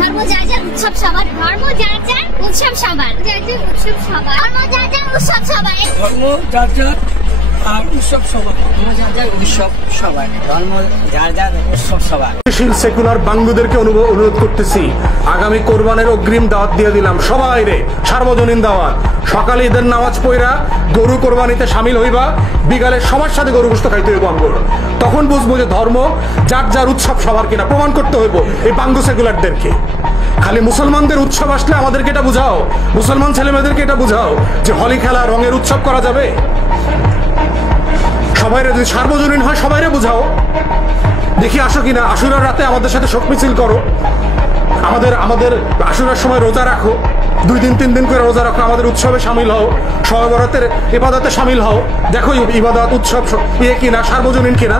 ধর্ম যার যার উৎসব সবার, ধর্ম যার যার উৎসব সবার, যার যার উৎসব সবার, ধর্ম যার যার উৎসব সবার, ধর্ম যার যার উৎসব সবার, ধর্ম যার যার উৎসব সবার, ধর্ম যার যার উৎসব সবার। সেকুলার বাঙ্গুদেরকে অনুরোধ করতেছি, আগামী কোরবানের অগ্রিম দাওয়াত দিয়ে দিলাম সবাই রে, সার্বজনীন দাওয়াত। সকালে ঈদের নামাজ পড়া গরু কোরবানিতে সামিল হইবা, বিকালে সবার সাথে গরু গোশত খাইতে হইব আমগো। তখন বুঝবো যে ধর্ম যার যার উৎসব সবার কিনা, প্রমাণ করতে হইব এই বাঙ্গু সেকুলারদেরকে। খালি মুসলমানদের উৎসব আসলে আমাদেরকে এটা বুঝাও, মুসলমান ছেলেমেয়েদেরকে এটা বুঝাও যে হোলি খেলা রঙের উৎসব করা যাবে। সবাই যদি সার্বজনীন হয় সবাইরে বুঝাও, দেখি আসো কিনা। আশুরার রাতে আমাদের সাথে শোক মিছিল করো, আমাদের আশুরার সময় রোজা রাখো, 2 দিন 3 দিন করে রোজা রাখো, আমাদের উৎসবে সামিল হও, শবে বরাতের ইবাদতে সামিল হও। দেখো ইবাদত উৎসব কিনা, সার্বজনীন কিনা।